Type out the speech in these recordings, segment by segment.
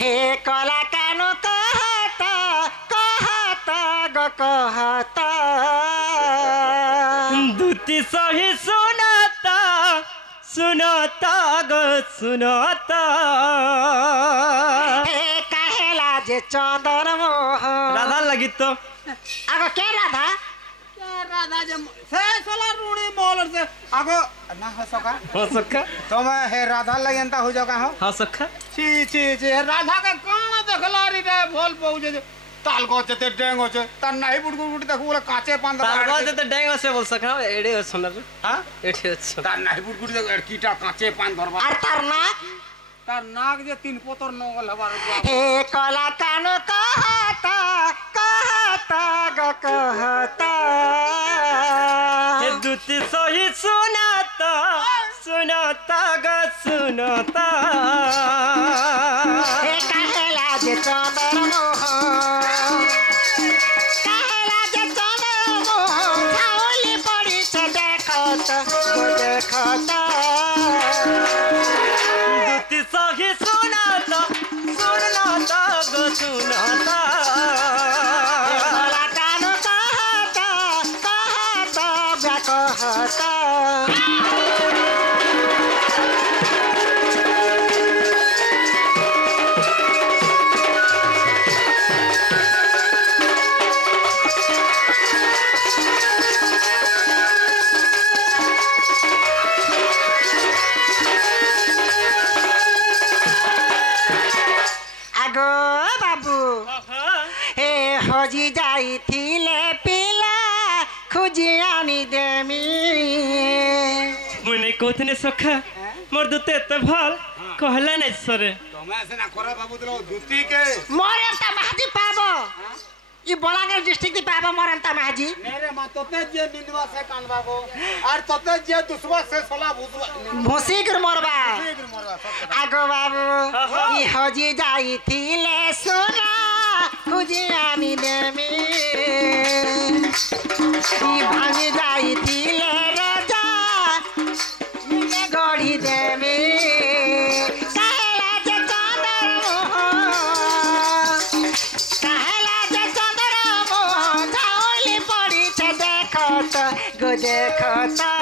हे कला कानो कहता कहता ग कहता दूती सही सुनाता सुनाता ग सुनाता हे कहेला जे चंदन मोहन राधा लगी तो आगो के राधा राधा जे से सोला रूणी मोलर से आगो ना हो सका हो सका तुम हे राधा लगेंता हो जका हो हाँ सका छी छी छी राधा का कान देखला री रे भोल पहुंचे ताल को ते डेंग होचे त नाही बुड बुड देखो बोला काचे पांद तारगो ते डेंग से बोल सका एडे सुनर हां एडे अच्छा त नाही बुड बुड देख कीटा काचे पांद धरबा और तार नाक जे तीन पोतर नोगल हबार हे कला कानो कहता कहता ग कहता ये दूती सही सुनाता सुनाता ग सुनाता हे कहेला जे चंदन मोहन कहेला जे चंदन मोहन झाउली पड़ी छे देखत गो देखता दूती सही सुनाता सुनाता ग सुनाता कला कानो कहता कहता ग कहता आगो बाबू हे हजी जाइथिले पिला खुजी आनी देमी मुने कोथने सखा मोर दूते तो भल कहला नहीं सरे तमे से ना करे बाबू दलो दूती के मोरे ता महाजी पाबो ई बलांगीर डिस्ट्रिक्ट दी पाबो मोरे ता महाजी मेरे मा तोते जे निंदवा से कानबा को और तोते जे दुसवा से सोला भूसवा भोसी कर मोरबा ठीक मरवा सब आगो बाबू ई हजी जाइथिले सोना खुजी आनी देमी ई भांगी जाइथिले राजा इने गड़ी देमी कहेला जे चंदन मोहन कहेला जे चंदन मोहन झाउली पड़ी छे देखत गो देखता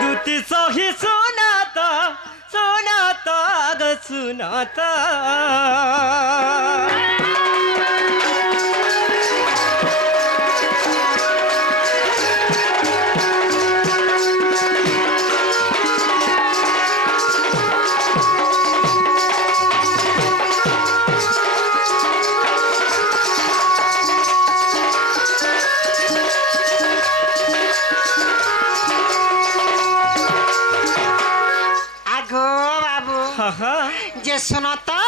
दूती सही सुनाता सुनाता ग सुनाता आगो बाबू हाँ जे सुनो तो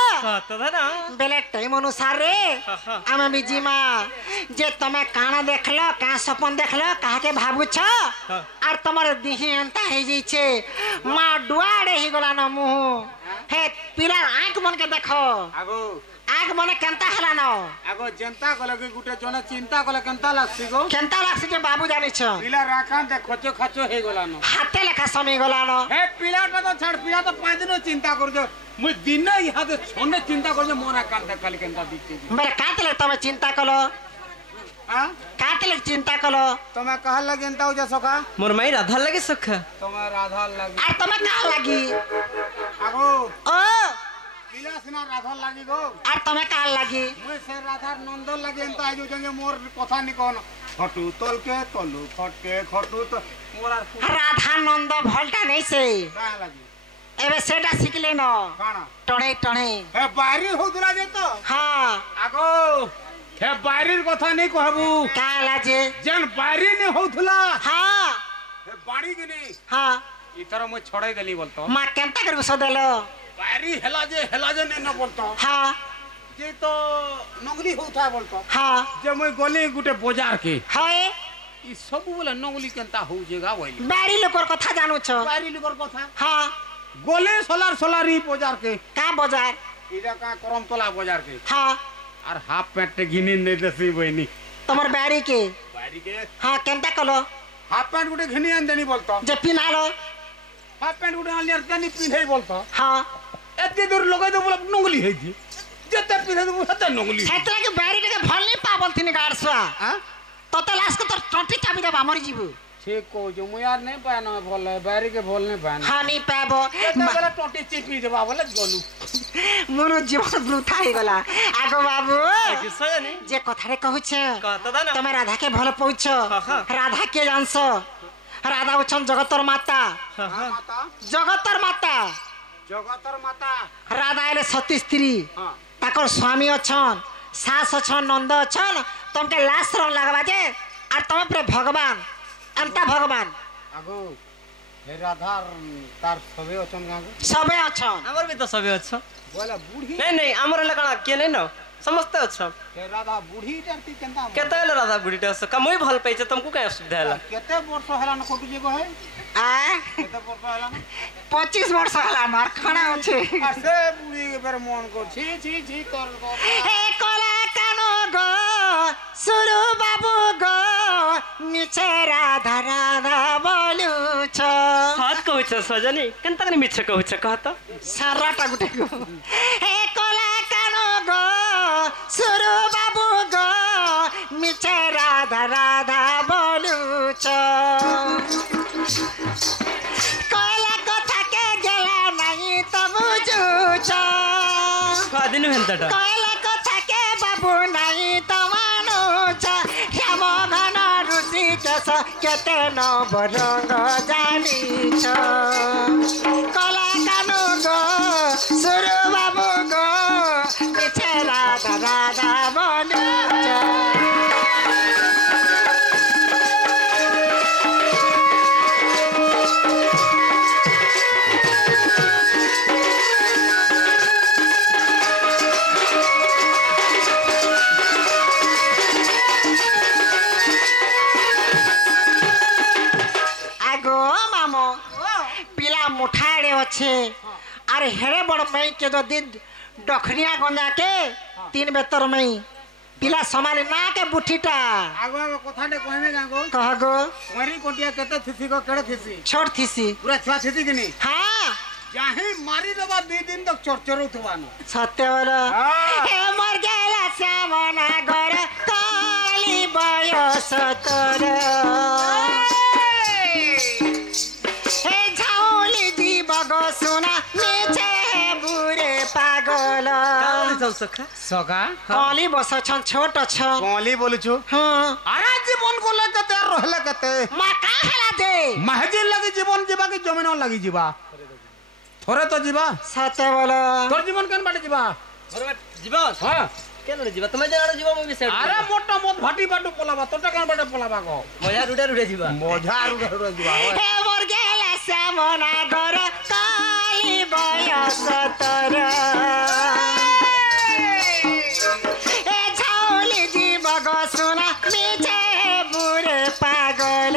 तो ना बेले टाइम अनुसार रे आमे बिजीमा जे तमे काना देखलो का सपन देखलो कहा के भाबु छ और तमर दिही अंता हे जई छे मा डुआड़े ही गला न मुह हे पीला आंख मन के देखो आगो आंख मन केंता हला न आगो जनता को लगे गुटे जने चिंता को केंता लागसी गो केंता लागसी जे बाबू जानि छ पिला राखान दे खचो खचो हे गला न हाथे लेखा समय गला न हे पिलाटा तो छाड़ पिला तो 5 दिन चिंता कर जो मुई दिन यहाँ तो छोने चिंता कर जो मोरा कान दे काली केंता दिखते मेरे कातले तमे चिंता कलो हां कातले चिंता कलो तमे कहा लगे एंता हो जा सका मोर माई राधा लगे सखा तमे राधा लगे आ तमे कहा लागी आगो ओ पिला सिना राधा लगी गो आ तमे कहा लागी मुई से राधा नंद लगे एंता आजो जंगे मोर कथा नि कोन खटू तोल के तोलू फटके खटू तो मोरा राधा नंद भलटा नहीं से का लगी एबे सेटा सिखले न काना टणे टणे हे बारी होदुला जे तो हाँ आगो हे बारीर कथा नहीं कहबू काला जे जन बारी ने होथुला हाँ हे बाड़ी के नहीं हाँ इतर मु छोड़ाई देली बोलतो माँ केंता करबो सदेलो बारी हेला जे नहीं न बोलतो हाँ जे तो नंगली होता बोलतो हाँ जे मु गली गुटे बाजार के हाय ई सब बोले नंगली केंता हो जेगा बोली बारी लोकर कथा जानू छ बारी लिबर कथा हाँ गोले सोलार ई बाजार के का बाजार इरा का करमतला बाजार के हाँ और हाफ पैंट घिनी नहीं दसी बहनी तमर बारी के बारी के हाँ केंता कलो हाफ पैंट गुटे घिनी आन देनी बोलतो जे पिनालो हाफ पैंट गुटे आन लियर देनी पिन्हे बोलतो हाँ एते दूर लगे तो बोला नंगली है थी जते पिथे तो हते नंगली क्षेत्र के बारी के भल नहीं पाबल थिन गाड़सुआ हां तो लास्ट को तो टंटी चाबी दे मरी जीबू ठीक को जो मु यार नहीं पाए ना बोल है बारी के बोल नहीं पाए हां नहीं पाबो बोला टंटी चिपी देबा बोले गलू मोर जीवन वृथा हे गला आगो बाबू सजनी जे कथारे कहूछ कहता था ना तमे राधा के भल पहुँच राधा के जानस राधा उछन जगतर माता माता जगतर माता जगतर माता राधा आले सती स्त्री हां ताकर स्वामी अछन सास अछन नंद अछन तुमके लाश रन लागबा जे और तमे प्रे भगवान अंता भगवान आगो हे राधा तार सबे अछन गागो सबे अछन हमर भी तो सबे अच्छा बोला बूढ़ी नहीं नहीं हमर लकड़ा के नहीं न समझते अच्छा हे राधा बूढ़ी डरती केंता केते ले राधा बुढ़ीटा से कमई भल पैसे तुमको काय असुविधा हला केते वर्ष हला न कोटु जेगो है आ केते वर्ष हला न 25 वर्ष हला मार खाना अछि आसे बूढ़ी के बेर मन को छी छी छी कर हे कोला कानो गो सुरु बाबू गो मिछे राधा राधा बोलु छ हाथ कहूछ सजनी केनता कनी मिछ कहूछ कहत साराटा गुटे गो हे कोला कानो गो सुरु बाबू गो मिछे राधा राधा बोलु छ कोला कथा के गेला नहीं त बुझु छ स्वादिन हेंताटा कोला कथा के बाबू नहीं त मानु छ श्याम घन ऋषि जस केते न बरंग जानी छ कोला कानु गो सुरु बाबू गो मिछे राधा राधा बोलु छ पिला मुठाड़े अच्छे अरे हेरे बड़ मई के जो दिन डखनिया गंजा के 3 बेतर मई पिला समाले ना के बुठीटा आगो आगो कथाटे कहमे गागो कहगो मरी कोटिया केते थिसी को केड़े थिसी छोड़ थीसी पूरा छुआ थिसी कि नहीं हां जाही मारी दबा 2 दिन तक चरचर उठवानो सत्य बोलो हे मर गेला श्यामना घर काली बयस तोर हे झाउली दी बगो सुना नीचे बुरे पागल काली सब सखा सका काली बस छन छोट छ कोली बोलु छु हां अरे जीवन को लेके ते रहले कते मा का हला दे महजिल लगी जीवन जीवा की जमीन लगी जीवा थोरे तो जीवा सत्य बोलो तोर जीवन केन बाटे जीवा जीवन हां केन रे जीवा तुम जानो जीवा मो विषय अरे मोटा मोट भाटी बाटू पोलाबा तोटा केन बाटे पोलाबा को मजा रुडा रुडा जीवा मजा रुडा जीवा हे मोर गेला श्यामना घर काली बयस तोर ए झाउली दी बगो सुना नीचे बुरे पागल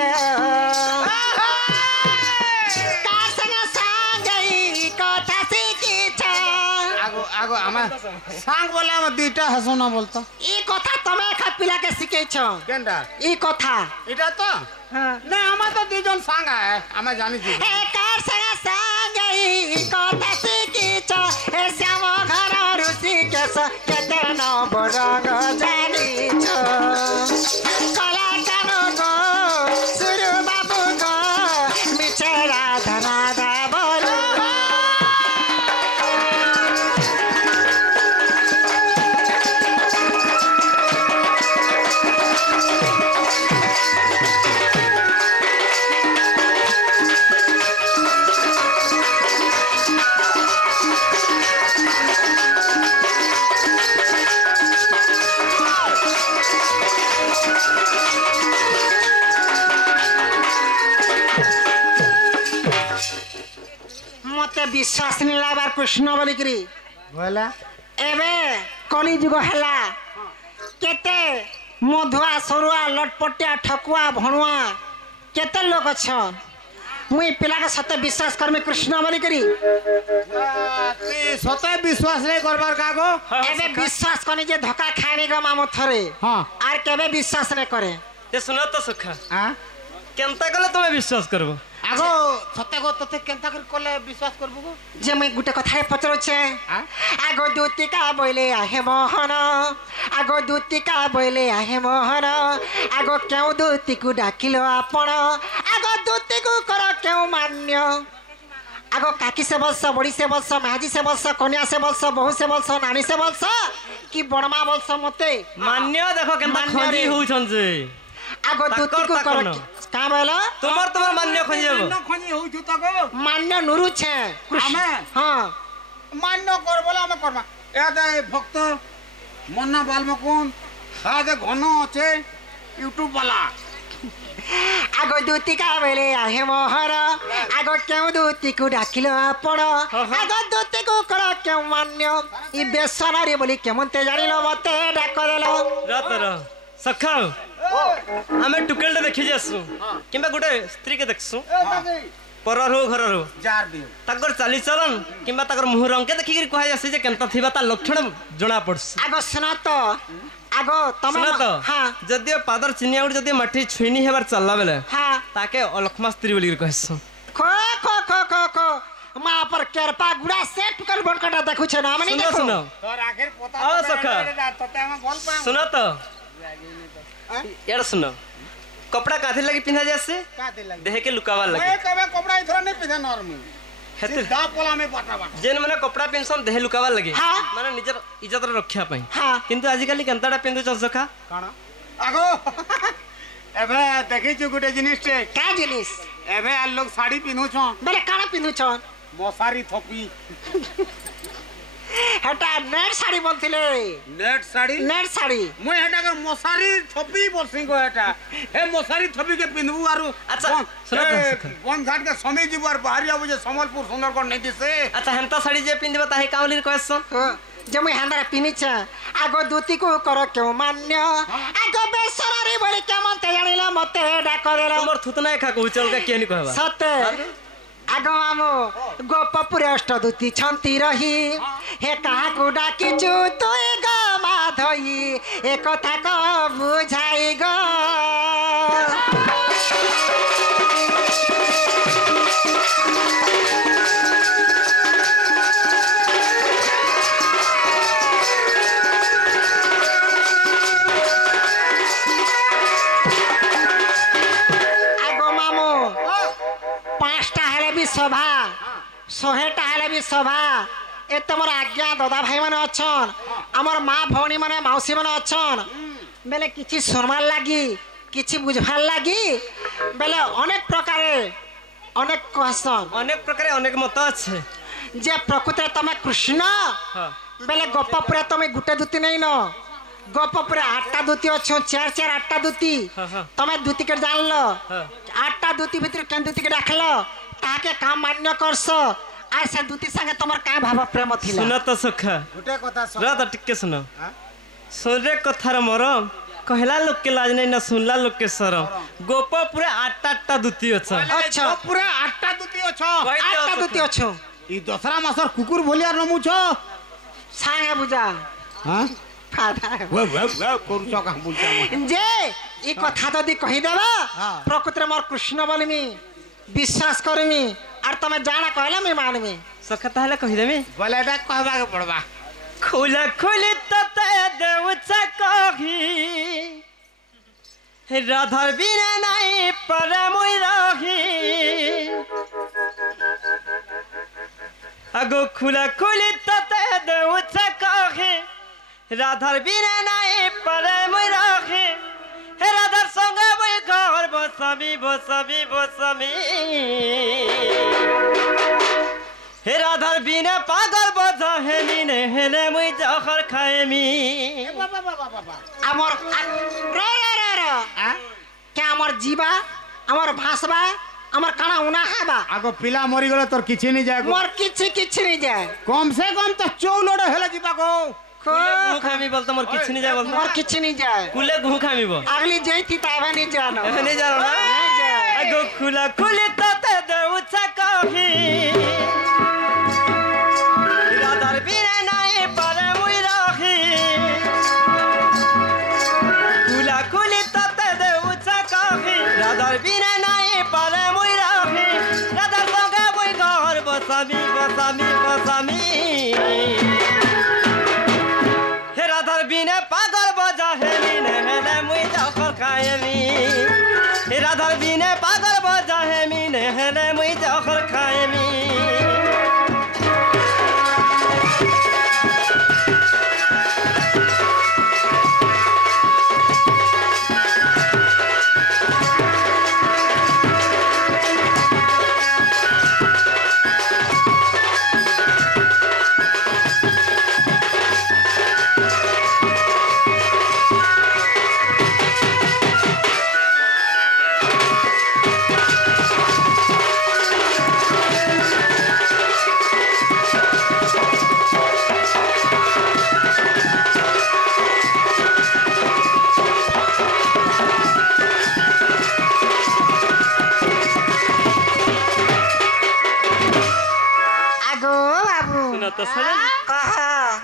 आगो आमा सांग बोले हम दुईटा हसना बोलतो ई कथा तमे खा पिला के सिखे छ केनडा ई कथा इटा तो हां ने हमा तो दुजन सांग है हमें जानी छी ए कार संग ई कथा सिखे छ ए श्याम घर ऋषि के स केते न बरंग जानी छ कला कानो गो सुरु बाबू गो मिछे राधा राधा बोलु मते विश्वास नहीं लागबार कृष्ण बोली करी बोला एबे कली जुग हला केते मधुआ सरुआ लटपटिया ठकुआ भणुआ केते लोग अछन मुई पिला के सते विश्वास करमे कृष्ण बोली करी ती सते विश्वास नहीं करबार कागो एबे विश्वास कनी जे धक्का खाने का मामो थरे हां आर केबे विश्वास नहीं करे ते सुनो तो सुखा हां केनता गले तुम्हें विश्वास करबो आगो सत्य गो तते केनता कर कोले विश्वास करबो गो जे मैं गुटे कथा पचरुछे आगो दूतिका बोले आहे मोहन आगो दूतिका बोले आहे मोहन आगो क्यों दूती को डाकिलो आपण आगो दूती को कर क्यों मान्य आगो काकी से बल्स बड़ी से बल्स महाजी से बल्स कन्या से बल्स बहू से बल्स नानी से बल्स कि बड़मा बल्स मते मान्य देखो केनता खंजी होउछन जे आगो दूती को कर का बोला तुम्हार मान्य खंजी होउ छु तको मान्य नुरु छे आमे हां मान्य कर बोला हम करबा ए दे भक्त मन्ना बालमकुन हा दे घन আছে यूट्यूब वाला आगो दूती का बोले आहे मोहर आगो क्यों दूती को डाकिलो आपण आगो दूती को कर क्यों मान्य ई बेसन रे बोली केमते जानिलो मते डाक देलो रातर सखा आमे टुकेलटे देखि जासु किबा गुटे स्त्री के देखसु परर हो घर हो जार दियो ताकर चाली चलन किबा ताकर मुह रंग के देखि कहै जासे जे केनता थिबा ता लक्षण जणा पड़स आगो सुना तो आगो तमे सुना तो हां जदियो पादर चिनिया उड जदि माटी छुइनी हेबार चलला बेले हां ताके अलखमा स्त्री बोली कहसु खो खो खो खो खो मां पर केरपा गुडा से टुकल बनकटा देखु छ ना हमनी सुनो देखो सुनो तोर आखिर पता आओ सखा। तते हम बोल पा सुनो तो यार सुनो कपड़ा काथे लगी पिंधा जासे काते लगे देह के लुकावा लगे ओए कबे कपड़ा इधर नहीं पिधा नॉर्मल हेतिर दा पोला में बाटा बाटा जेन माने कपड़ा पिनसन देह लुकावा लगे हाँ। माने निजर इज्जत रक्षा पई हाँ। किंतु आज काली केनताडा पिंधु चसखा काना आगो एबे देखि छु गुटे जिनिस टे का जिनिस एबे आ लोग साड़ी पिनु छ बेले काना पिनु छ मसारी थपी हेटा नेट साड़ी बनथिले नेट साड़ी मैं हेटा के मसारी थपी बसिंग को हेटा हे मसारी थपी के पिनबू आरु अच्छा, सुनो तो। बन घाट के समी जीवार बाहर आबो जे संबलपुर सुंदरगढ़ नहीं दिसे अच्छा हेंता साड़ी जे पिंधबा ताहे कावली कहसन जब मैं हंदरा पिनी छ आगो दूती को कर क्यों मान्य आगो बेसरारी बोली केमन ते जानिला मते डाक देला हमर थुतना खा कहू चल का केनी कहबा सत्य आगो आमो गोपपुर अष्टदूती छंती रही हे कहा को डाकी छु तुई ग माधई ए कथा को बुझाई ग सभा 100टा हेले भी सभा ए तमर आज्ञा दादा भाई माने अछन हमर मां भौणी माने मौसी माने अछन बेले किछि सुनमार लागी किछि बुझभार लागी बेले अनेक प्रकार अनेक मत আছে जे प्रकृति तमे कृष्ण बेले गप्पपुरे तमे गुटे दुती नै न गप्पपुरे 8टा दुती अछो 4 8टा दुती तमे दुती के जानलो 8टा दुती भीतर केन दुती के राखलो ताके काम मान्य करस आ से दुती संगे तमर का भाव प्रेम थिला सुन त सखा गुटे कथा सुन रा त टिके सुन सुनरे कथार मरम कहला लोग के लाज नहीं ना सुनला लोग के शरम गोपपुरे 8टा दुती अछ अच्छा पूरा 8टा दुती अछ 8टा दुती अछो ई दसरा मासर कुकुर भलिया नमु छ सांगे बुझा हां फादा वे करू छ का बुझा जे ई कथा जदी कहि देबा प्रकृति मोर कृष्ण बोलमी विश्वास करमी आर तमे जाना कहला मैं मानमी सखा ताहले कहि देमी बोलेटा कहबा के पड़बा खुला खुली तते देउछ कही राधा बिना नहीं पर मुई रही अगो खुला खुली तते देउछ कही राधा बिना नहीं पर मुई रही राधार संगे मुई घर बसमी हे राधार बिना पागल बजा हेनी ने हेले मुई जहर खाएमी बाबा बाबा बाबा हमर रे क्या हमर जीवा हमर भाषबा हमर काना उना हेबा आगो पिला मरी गले तोर किछि नहीं जाय मोर किछि नहीं जाय कम से कम तो चौलोडे हेले जीवा को गुह खामी बोल तो मोर किछ नहीं जाय बोल मोर किछि नहीं जाय कुले गुह खामी बोल अगली जैती तावा नहीं जानो नहीं जानो ना नहीं जाय अगो खुला खुली तते देउछ कही राधार बिना नहीं पर मुई रही खुला खुली तते देउछ कही राधार बिना नहीं पर मुई रही बसामी बसामी हे राधार बिने पागल बजा हे मिने हेले मुई जखर खाएमी हे राधार बिने पागल बजा हे मिने हेले मुई जखर खाएमी तो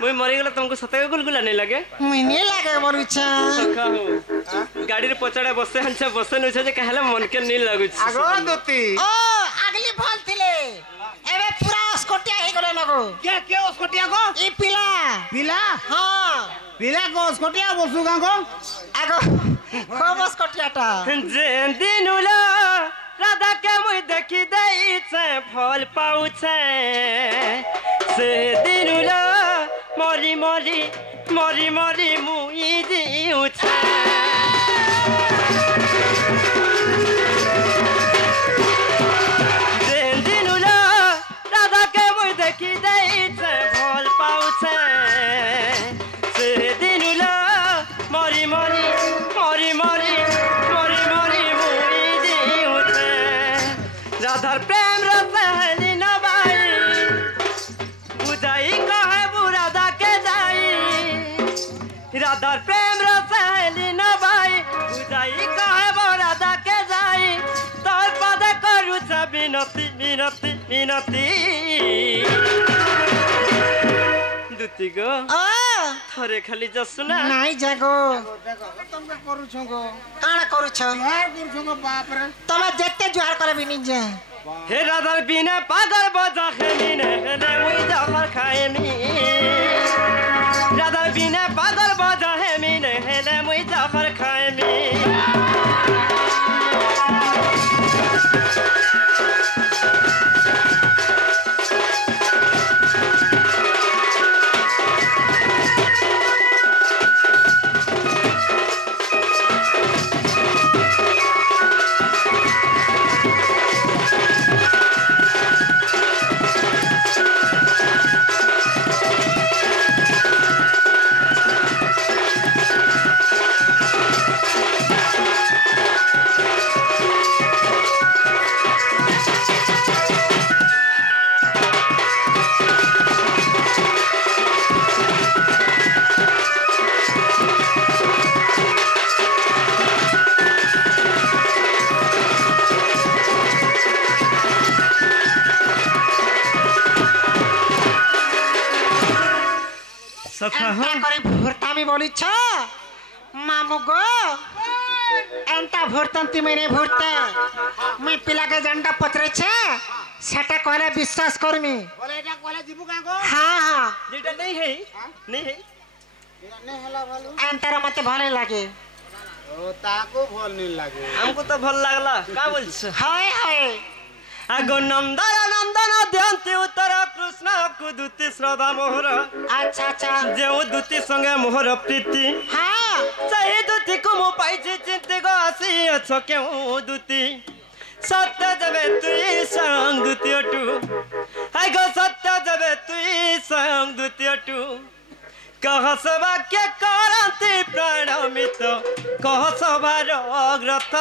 मुई मरी गला तुमको सते गुलगुला नहीं लगे मुई लागे मरुछा गाड़ी रे पछाड़े बसे हंसे बसे नछे जे कहले मन के नहीं लागु छ आगो दोती ओ अगली भल थिले एबे पूरा स्कोटिया हे गलो लगो के स्कोटिया को ई पिला पिला हां पिला को स्कोटिया बसु गांगो आगो को स्कोटियाटा जे दिनुला राधा के मुई देखी देई छे फल पाउ छे से दिनुला मरी मरी मरी मरी मुई दिउ छे जे दिनुला राधा के मुई देखी देई छे फल पाउ छे से दिनुला मरी मरी मरी मरी मरी मरी मुई दिउ छे राधार प्रेम रस हेली न बाई बुझाई कहे बुरादा के जाई राधार प्रेम रस हेली न बाई बुझाई कहे बुरादा के जाई तोर पद करू छ बिनती बिनती बिनती दुती गो ओ थरे खाली जसुना नाही जागो देखो तुम के करू छगो काना करू छ यार करू छगो बाप रे तमे जत्ते जुहार करबी निजे हे राधार बिने पागल बजा खेमिने हेले मुई जखर खाएमी राधार बिने पागल बजा हेमिने हेले मुई जखर खाएमी एंता करे भूरतामी बोली छ मामू गो एंता भूरतंती मैंने भूरते मैं पिला के झंडा पत्रे छे सेटा कहले विश्वास करमी बोले एटा कहले जीबू गांगो हां हां जेटा नहीं है नहीं है ने हला भालू एंतार मते भले लागे ओ ताको भल नहीं लागे हमको तो भल लागला का बोल छ हाय हाय आगो नंदन नंदन ध्यानती उत्तर कृष्ण कुदुति श्रद्धा मोहर अच्छा अच्छा जेउ दुति संगे मोहर प्रीति हां सही दुति को मो पाइछि चिंते गो आसी अछ केउ दुति सत्य जबे तुई संग दुति अटु हाय गो सत्य जबे तुई संग दुति अटु कह सभा के करंती प्रणमित कह सभार अग्रत